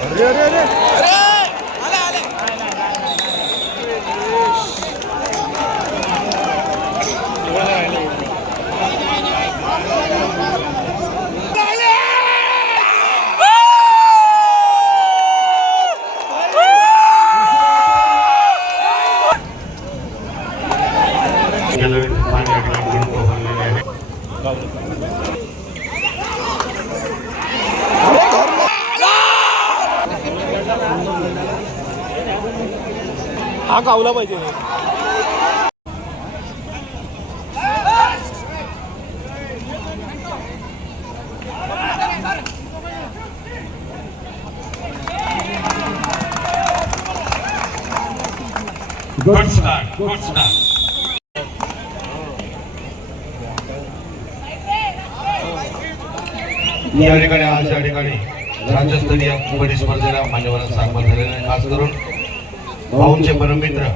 अरे अरे अरे आले आले हा गावला पाहिजे गुड स्टार्ट गुड स्टार्ट या ठिकाणी आज या ठिकाणी राज्यस्तरीय कबड्डी स्पर्धेला मान्यवरांचा सन्मान झालेला आहे. खास करून भाऊंचे परममित्र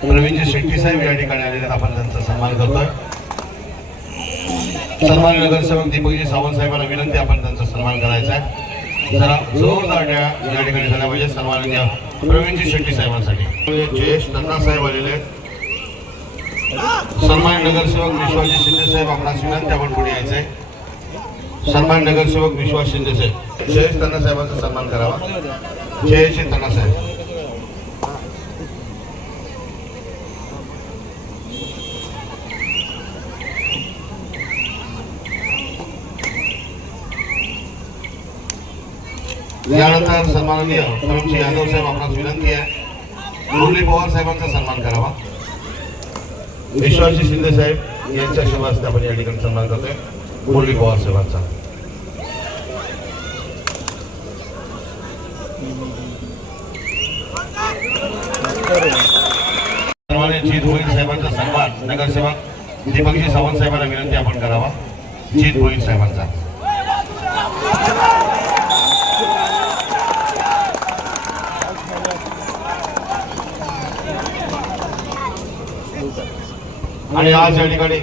प्रवीणजी शेट्टी साहेब या ठिकाणी आलेले आहेत. आपण त्यांचा सन्मान करतोय. सन्मान नगरसेवक दीपकजी सावंत साहेबांना विनंती आपण त्यांचा सन्मान करायचा आहे. जरा जोरदार या ठिकाणी झाल्या पाहिजे. सन्माननीय प्रवीणजी शेट्टी साहेबांसाठी जयेश नन्ना साहेब आलेले आहेत. सन्मान नगरसेवक विश्वासजी शिंदे साहेब आपणास विनंती आपण पुढे यायचं आहे. सन्मान नगरसेवक विश्वास शिंदे साहेब जयेश तन्ना साहेबांचा सन्मान करावा. जयेश तन्ना साहेब यानंतर सन्माननीय प्रवीणजी यादव साहेब आपणास विनंती आहे मुरली पवार साहेबांचा सन्मान करावा. विश्वासजी शिंदे साहेब यांच्या शुभ हस्ते आपण या ठिकाणी सन्मान करतोय मुरली पवार साहेबांचा. जीत भोईर साहेबांचा सन्मान नगरसेवक दीपकजी सावंत साहेबांना विनंती आपण करावा. जीत भोईर साहेबांचा आणि आज या ठिकाणी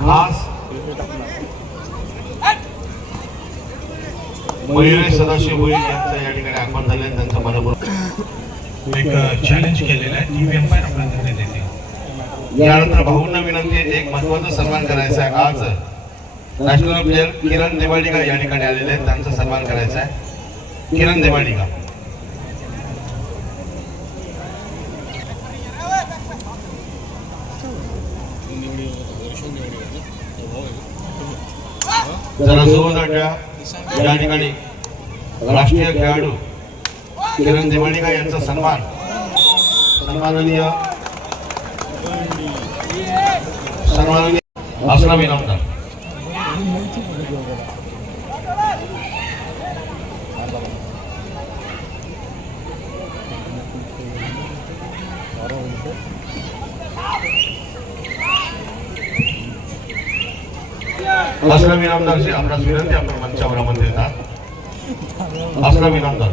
खास मयुरेश सदाशिव भोईर यांचं या ठिकाणी आगमन झाले. त्यांचा मनपूर्वक एक चॅलेंज केलेलं आहे. टीव्ही एम्पायर आपल्याला देते. यानंतर भाऊंना विनंती आहे एक महत्वाचा सन्मान करायचा आहे. आज नॅशनल प्लेअर किरण देवाडिका या ठिकाणी आलेले आहेत. त्यांचा सन्मान करायचा आहे. किरण देवाडिका जरा जोरदार या ठिकाणी राष्ट्रीय खेळाडू किरण देवाडिका यांचा सन्मान सन्माननीय असलाम इनामदार असलाम इनामदारची आपणास विनंती आपण मंचावर आमंत्रित देतात. असलाम इनामदार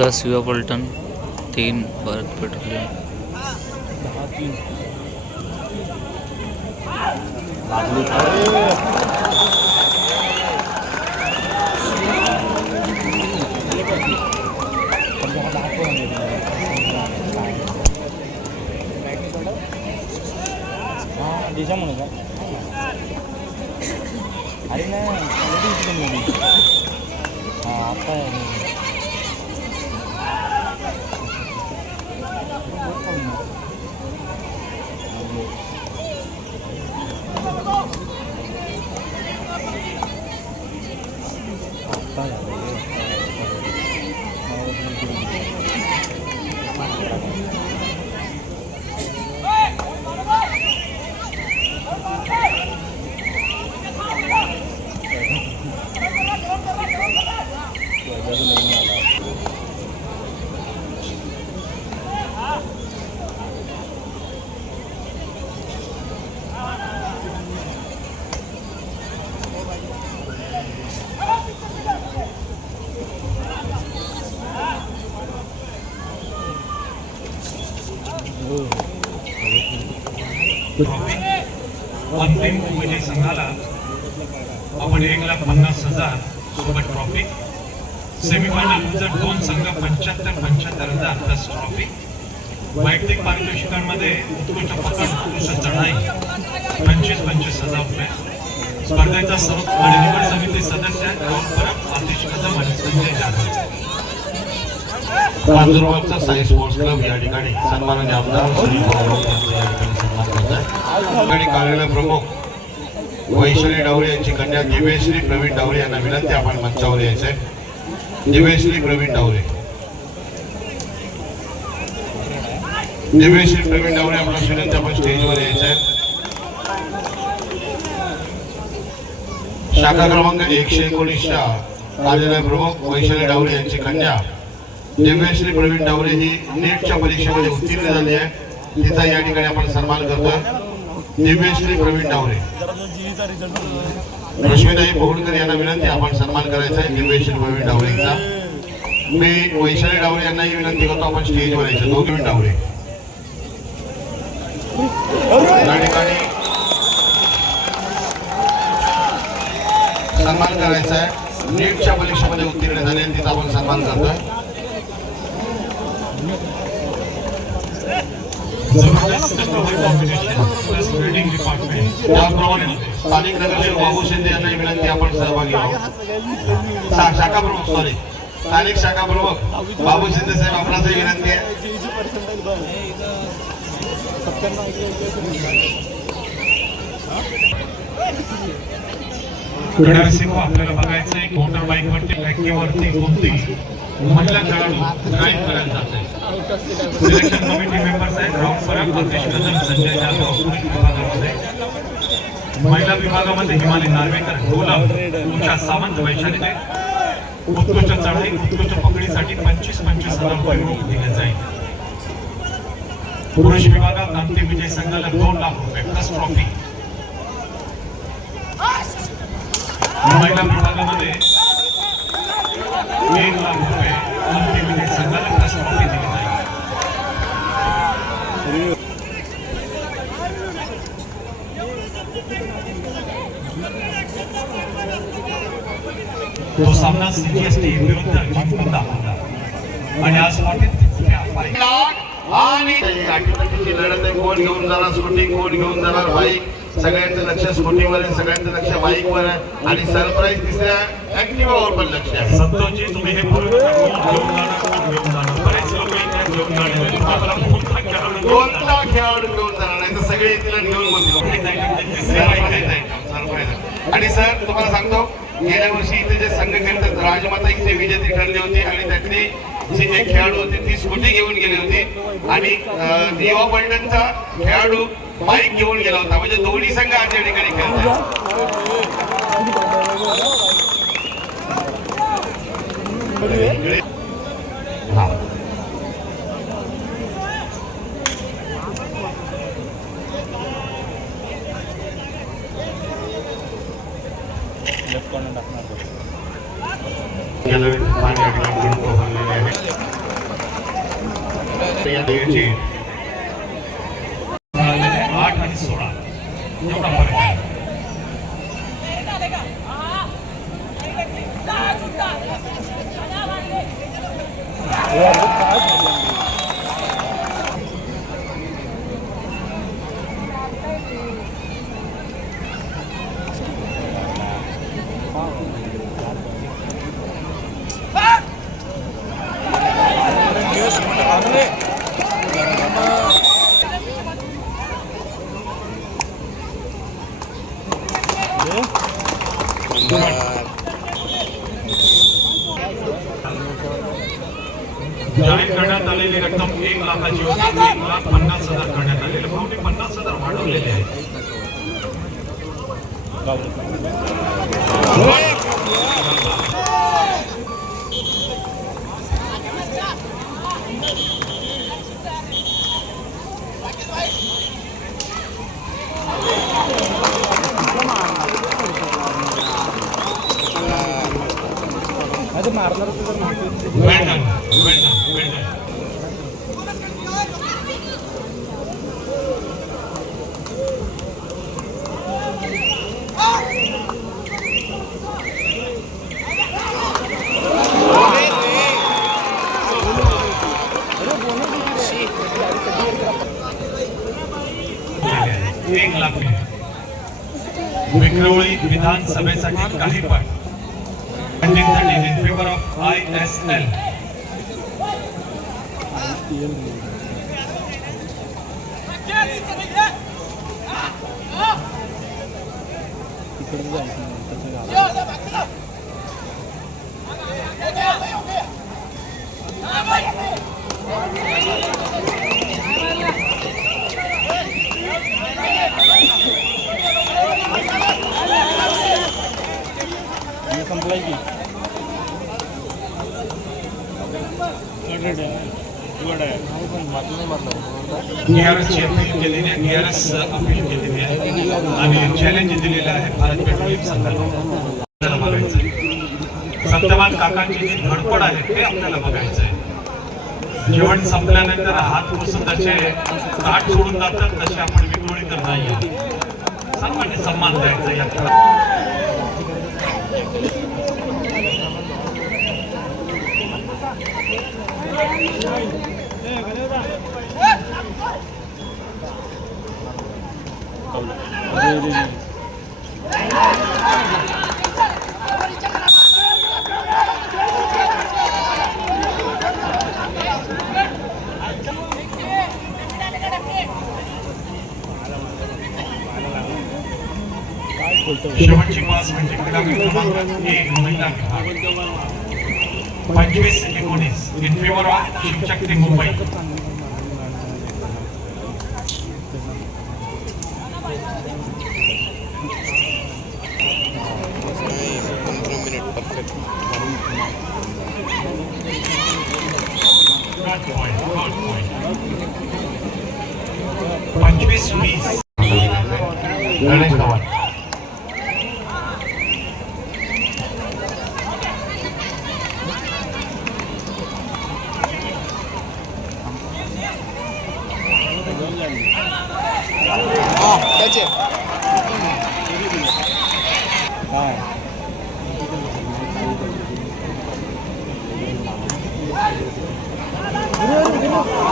दस युवा पलटन 3 भारत पेट्रोलियम. अरे ना आता ट्रॉफी अंतिम विजयी संघाला आपण 1,50,000 सोबत ट्रॉफी. सेमीफायनल लुझर 2 संघ 75,000 प्लस ट्रॉफी. वैयक्तिक पारितोषिकांमध्ये उत्कृष्ट पकड, उत्कृष्ट चढाई 25,000 रुपये. स्पर्धेचा आणि निवड समिती सदस्य राहुल परब, आतिश कदम आणि संजय जाधव. कांजूरबागचा साई स्पोर्ट्स क्लब या ठिकाणी सन्माननीय आमदार श्री भाऊराव यांचा या ठिकाणी सन्मान करत आहे. कार्यालय प्रमुख वैशाली डावरे यांची कन्या दिव्यश्री प्रवीण डावरे यांना विनंती आपण मंचावर यायचंय. दिव्यश्री प्रवीण डावरे, दिव्यश्री प्रवीण डावरे आपला विनंती आपण स्टेजवर यायचंय. शाखा क्रमांक 119च्या कार्यालय प्रमुख वैशाली डावरे यांची कन्या दिव्यश्री प्रवीण डावरे ही नीटच्या परीक्षेमध्ये उत्तीर्ण झाली आहे. तिचा या ठिकाणी आपण सन्मान करतोय. दिव्यश्री प्रवीण डावरे. रश्मीताई पोहडकर यांना विनंती आपण सन्मान करायचा आहे दिव्यश्री प्रवीण डावरेचा. मी वैशाली डावरे यांनाही विनंती करतो आपण स्टेजवर यायचं. दोघे डावरे या ठिकाणी सन्मान करायचा आहे. नीटच्या परीक्षेमध्ये उत्तीर्ण झाले तिचा आपण सन्मान करतोय. त्याचप्रमाणे स्थानिक नगरसेवक बाबू शिंदे यांना विनंती आपण सहभागी आहोत. शाखा प्रमुख स्थानिक शाखा प्रमुख बाबू शिंदे साहेब आपणासही विनंती आहे. आपल्याला बघायचं आहे मोटर बाईक वरती ऍक्टिव्हवरती कोणती महिला खेळाडू ड्राईव्ह करायला जाते. सिलेक्शन कमिटी मेंबर्स आहेत राहुल परब, आतिश कदम, संजय जाधव. पुरुष विभागामध्ये महिला विभागामध्ये हिमाली नार्वेकर, ढोलम, उषा सावंत, वैशाली उत्कृष्ट चढाई, उत्कृष्ट पकडीसाठी 25,000 रुपये रोख दिले जाईल. पुरुष विभागात अंतिम विजय संघाला 2 लाख रुपये प्लस ट्रॉफी. महिला विभागामध्ये 1 लाख रुपये अंतिम विजय संघाला प्लस ट्रॉफी दिली जाईल. तो सामना सीजीएसटी विरुद्ध जिंकून दाखवला आणि आज आणि गाठीची लढत आहे. कोण घेऊन जाणार स्कूटी, कोण घेऊन जाणार बाईक. सगळ्यांचं लक्ष स्कूटीवर आहे, सगळ्यांचं लक्ष बाईकवर आहे आणि सरप्राईज तिसऱ्या ऍक्टिव्हावर पण लक्ष आहे. संतोषजी तुम्ही हे घेऊन जाणार. बरेच लोक कोणता खेळाडू घेऊन जाणार नाही तर सगळे तिला घेऊन बोलतील. आणि सर तुम्हाला सांगतो गेल्या वर्षी इथे जे संघ खेळतात राजमाता इथे विजेती ठरली होती आणि त्यातली जी एक खेळाडू होती ती स्कूटी घेऊन गेली होती आणि युवा पलटणचा खेळाडू बाईक घेऊन गेला होता. म्हणजे दोन्ही संघ आज या ठिकाणी खेळतात. या 8 आणि 16 एवढा फरक आहे. जाहीर करण्यात आलेली रक्कम 1 लाखाची होती. 1,50,000 करण्यात आलेले. भावने 50,000 वाढवलेले आहेत. 1 लाख रुपये. विक्रोळी विधानसभेसाठी काही पण पंडितसाठी इन फेवर ऑफ ISL. संपलाय की DRS ची अपील केलेली आहे. DRS अपील केलेली आहे आणि चॅलेंज दिलेलं आहे भारत पेट्रोलियम संघाला बघायचं आहे. सत्यवान काकांची जी धडपड आहे ते आपल्याला बघायचं आहे. जेवण संपल्यानंतर हात पुसून तसे ताट सोडून जातात तसे आपण विक्रोळी तर नाही. सर्वांनी सन्मान द्यायचा या खेळात. शेवटची पास म्हणजे क्रीडा क्रमांक 1 महिला विभाग 25-19 in favour of Shivshakti Mumbai. Good point. 25-20 Ganesh Dhawan.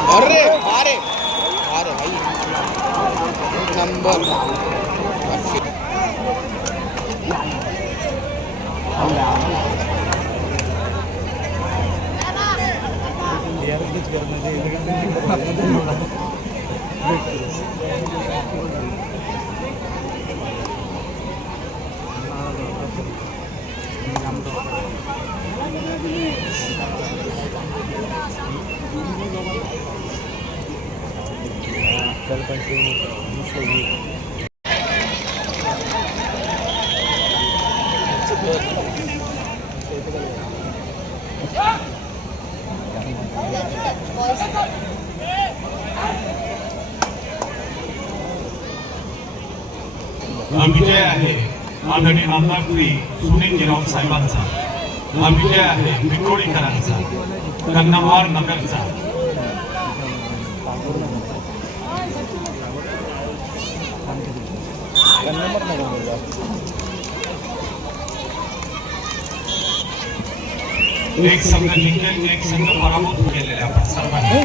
अरे अरे अरे भाई नंबर विजय आहे आदरणीय आमदार श्री सुनील राऊत साहेबांचा. हा विजय आहे विक्रोळीकरांचा, कन्नमवार नगरचा. एक संघ जिंकेल, एक संघ पराभूत केलेले आपण सर्वांनी.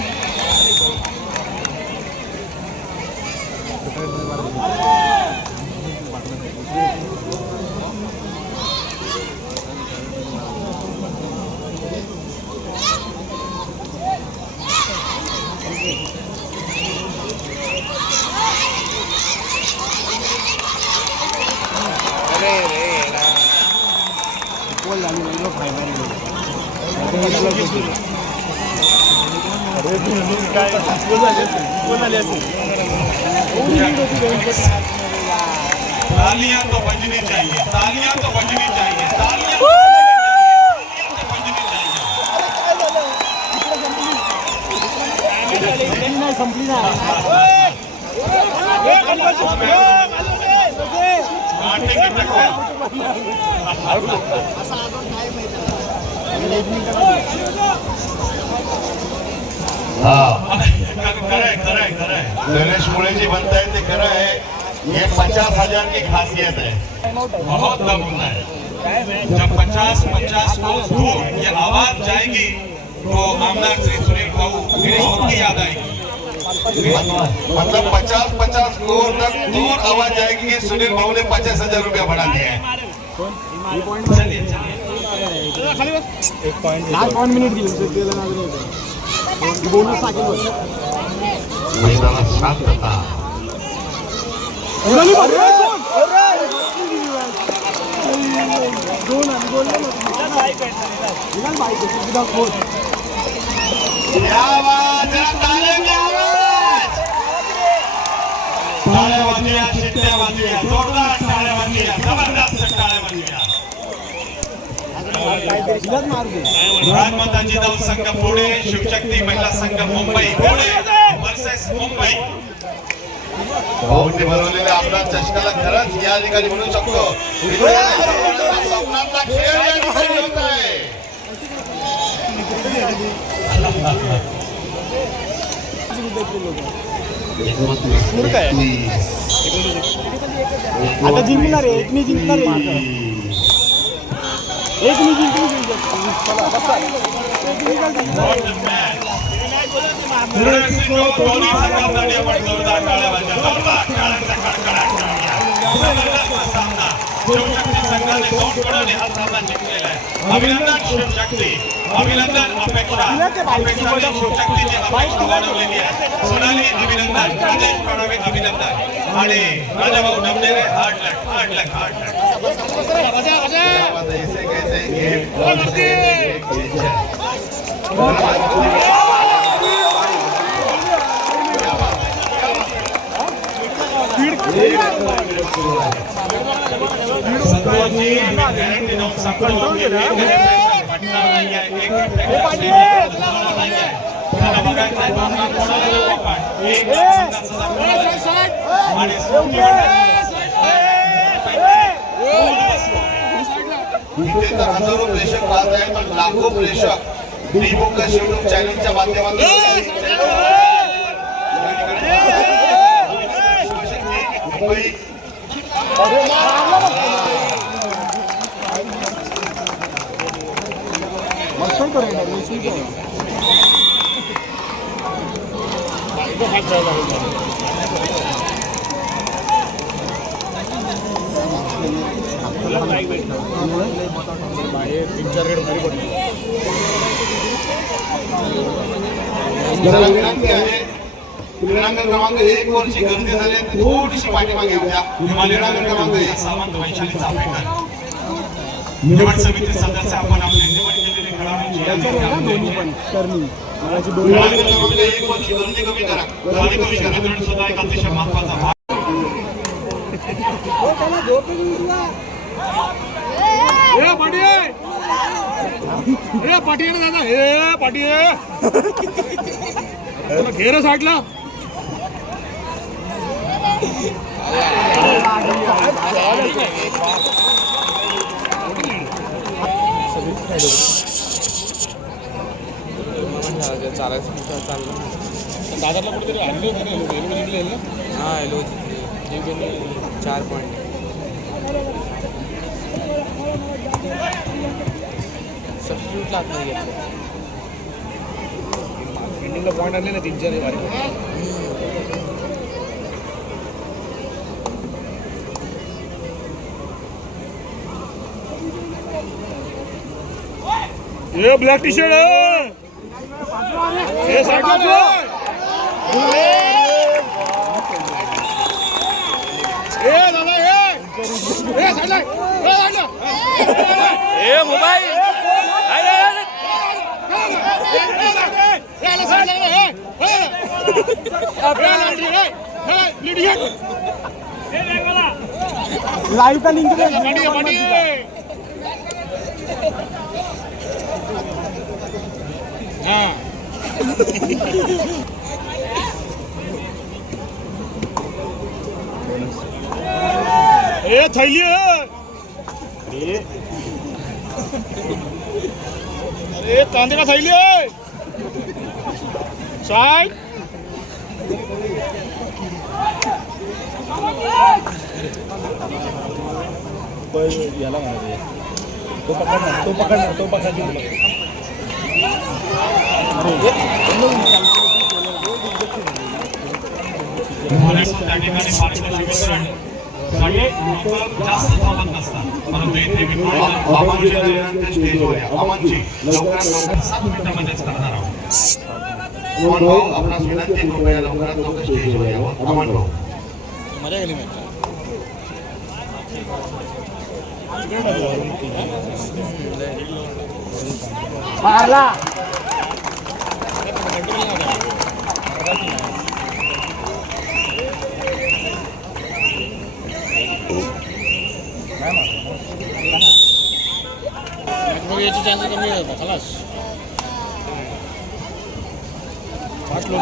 तालियां तो बजनी चाहिए, तालियां तो बजनी चाहिए, तालियां तो बजनी चाहिए. संपली ना गणेश मुळे जी बनता है ते खरा है. ये 50,000 की खासियत है, बहुत दम होता है. जब 50 को ये आवाज जाएगी तो आमदार श्री सुनील भाऊ की याद आएगी. मतलब 50 स्कोर तक 2 की सुनील भाऊ ने 50,000 रुपया बढ़ा दिया है। चलिए एक पॉइंट मैदानात शांतता. या आवाज, जरा टाळ्या द्या आवाज. टाळ्या वाजल्या, शिट्ट्या वाजल्या, जोरदार टाळ्या वाजल्या, जबरदस्त टाळ्या वाजल्या. राजमातांची धाव संघ पुणे, शिवशक्ती महिला संघ मुंबई पुणे वर्सेस मुंबई. भाऊंनी भरवलेल्या आपला चषकाला खरंच या ठिकाणी म्हणू शकतो स्वप्नातला खेळ या ठिकाणी होत आहे. आता जिंकणार आहे, एकनी जिंकणार आहे, एकनी जिंकली अभिनंदन शिवशक्ती, अभिनंदन अपेक्षा, अपेक्षाने शिवशक्तीची अपेक्षा वाढवलेली आहे. सोनाली अभिनंदन, राजेश प्रणवे अभिनंदन आणि राजाभाऊ डबनेरे हार्ड लक. ऐसे कैसे गेम संतोषजी गॅरंटी देऊन सांगतो पटणार नाही आहे. एक इथे तर हजारो प्रेक्षक पाहत आहेत, पण लाखो प्रेक्षक टीबुक यूट्यूब चॅनलच्या माध्यमातून क्रीडांगण क्रमांक 1 वरची गर्दी झाली, थोडीशी पाठीमागे होत्या. क्रीडांगण क्रमांक 1 सावंत वैशाली चाफेकर निवड समिती सदस्य आपण आपले निवड केलेले खेळाडूंची क्रीडांगण क्रमांक 1 वरची गर्दी कमी करा. कारण सुद्धा एक अतिशय महत्वाचा भाग. पाठी दादा हे पाठी घेर साठला दादाला कुठेतरी आणले जिंकले ना. हा एलो जिंकले 4 पॉईंट. सबस्टिट्यूटला आत नाही घेतलं. एंडिंगला पॉईंट आणले ना 3-4 वारी. ये ब्लॅक टी शर्ट हे साईडला ए दादा ए साईडला ए मोबाईल लाइव का लिंक ए थैली अरे कांदे का थैली है साइड याला म्हणाले तो पकडणार सगळे लोक जास्त थांबत नसतात परंतु इथे मी अमनची विनंती स्टेजवर या. अमनची लवकरात लवकर 7 मिनिटांमध्येच करणार आहोत. अमन भाऊ आपणास विनंती कृपया लवकरात लवकर स्टेजवर यावं. अमन भाऊ मजा गेली मॅच मारला मग याची चान्स कमी होता खलास 5 लोक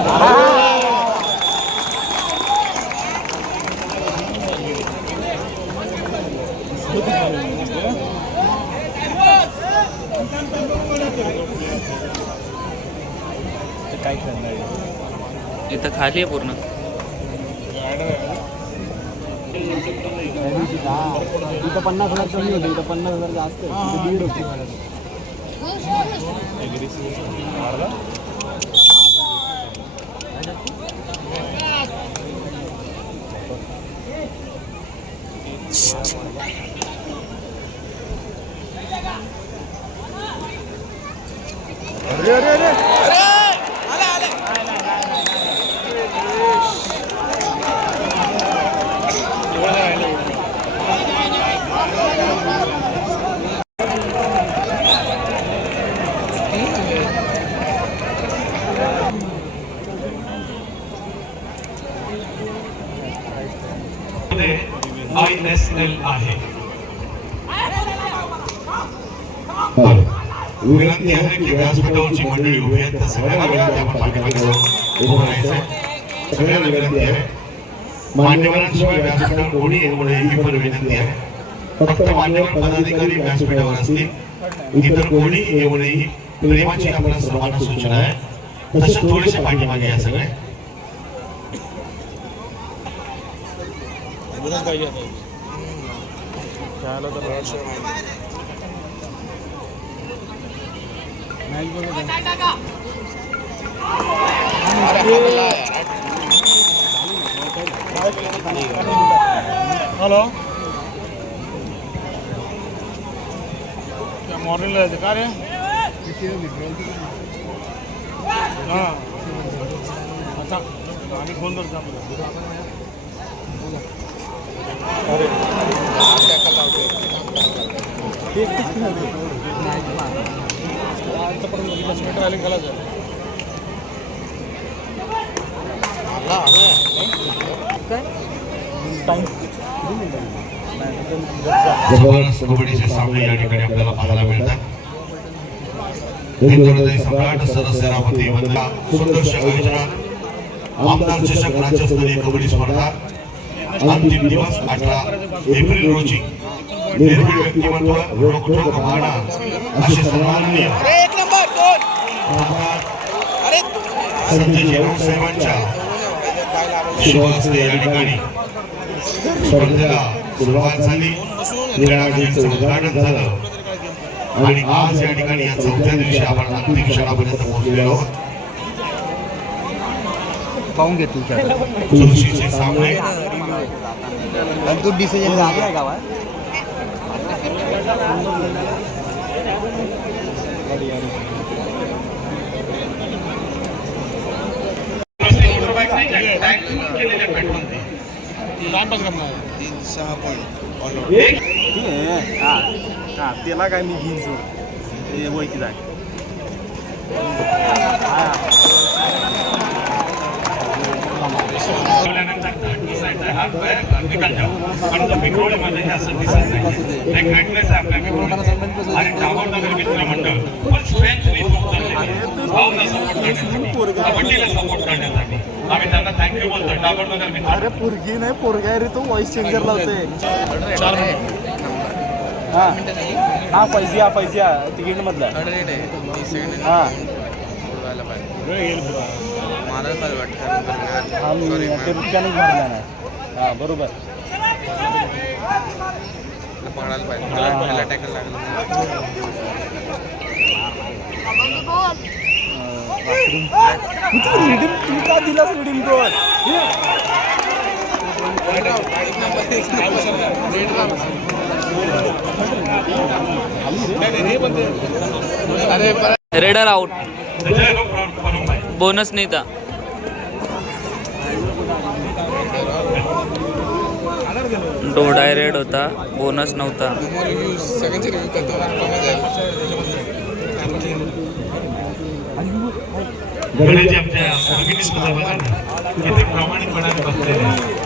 काय खेळणार इथं खाली आहे पूर्ण. इथं 50,000 कमी होते इथं 50,000 जास्त आहे. दीड होती ISL आहे. विनंती आहे की व्यासपीठावरची मंडळी उभी आहेत त्या सगळ्यांना विनंती आपण पाठीमागे उभं राहायचं. सगळ्यांना विनंती आहे. मान्यवरांशिवाय व्यासपीठावर कोणी येऊ नये ही पण विनंती आहे. फक्त मान्यवर पदाधिकारी व्यासपीठावर असतील, इतर कोणी येऊ नये ही प्रेमाची आपल्या सर्वांना सूचना आहे. तसे थोडेसे पाठीमागे या सगळे. बोनस पाहिजे आता खेळायला तर मॅच बघा हॅलो मॉर्निंगला जायचं का रे हां अच्छा आम्ही फोन करतो आपल्याला जबरदस्त कबड्डीचे सामने या ठिकाणी आपल्याला पाहायला मिळतात. हिंदुहृदय सम्राट सरसेनापती वंदना सुंदर आयोजनात आमदार चषक राज्यस्तरीय कबड्डी स्पर्धा अंतिम दिवस 18 एप्रिल रोजी निर्भीड व्यक्तिमत्व रोखोक माना असे सन्माननीय एक नंबर दोन संजय जेवण साहेबांच्या शुभहस्ते या ठिकाणी स्पर्धेला सुरुवात झाली. क्रीडांगणाचं उद्घाटन झालं आणि आज या ठिकाणी या 4थ्या दिवशी आपण अंतिम क्षणापर्यंत पोहोचलेलो आहोत. पाहून घे तू चुरशीचे सामने तू डिसिजन झाला आहे गावात टाइमपास करणार 3-6 पॉईंट त्याला काय मी घेईन सोड वैकी जाय थँक्यू बोलतो टागोरनगर मित्र. अरे पोरगी नाही पोरगा रे तो व्हॉइस चेंजर लावते 4 मिनिट हा पैसिया तिकीट मधला हा ते रुपयानेच भरला नाही हा बरोबर पकडायला पाहिजे टॅकल लागलं रिडीम तू का दिलास रिडीम कोड रेडर आउट, बोनस नहीं था. डोडाय रेड होता, बोनस नव्हता. सगळ्यांचे रिव्ह्यू करतो गणेशजी आमच्या भगिनी सुद्धा बघा ना किती प्रामाणिकपणाने बसलेले आहेत.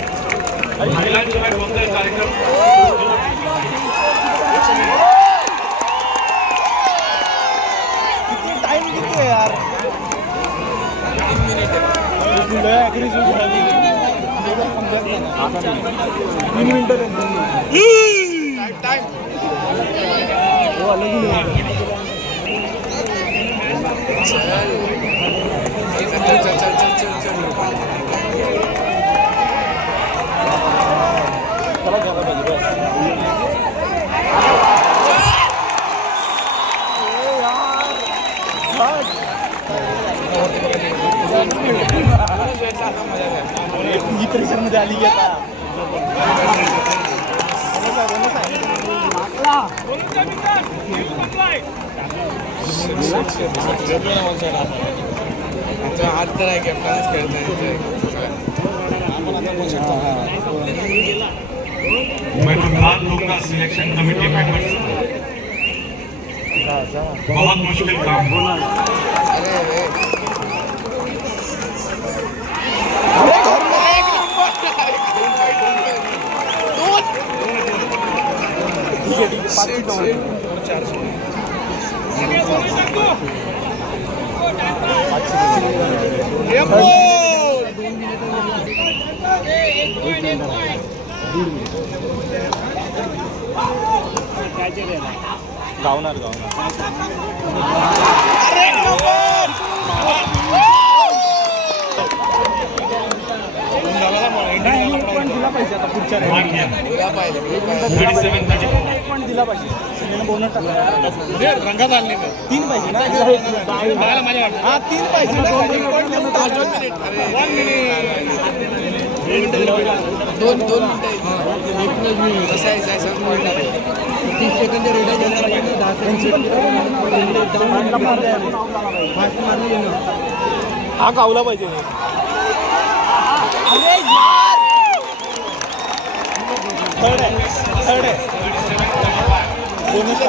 महिलांशिवाय कोणताही कार्यक्रम टाइम किती आहे यार? 3 मिनिटं ही प्रेशरमध्ये आली की आता हात तर आहे कॅप्टनच खेळत मैं तो बात दूंगा सिलेक्शन कमेटी मेंबर्स बहुत मुश्किल काम गावणार दिला पाहिजे आता पुढच्या पण दिला पाहिजे बोनस टाकला रंगात आणले 3 पाहिजे ना. हा 3 पाहिजे ना. 2 मिनिटं कसं आहे जायचं 30 सेकंद हा गावला पाहिजे. थर्ड आहे बोनस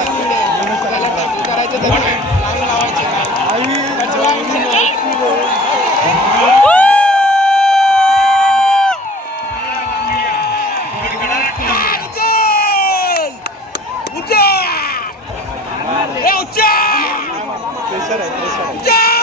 करायचं तर प्रेशर आहे.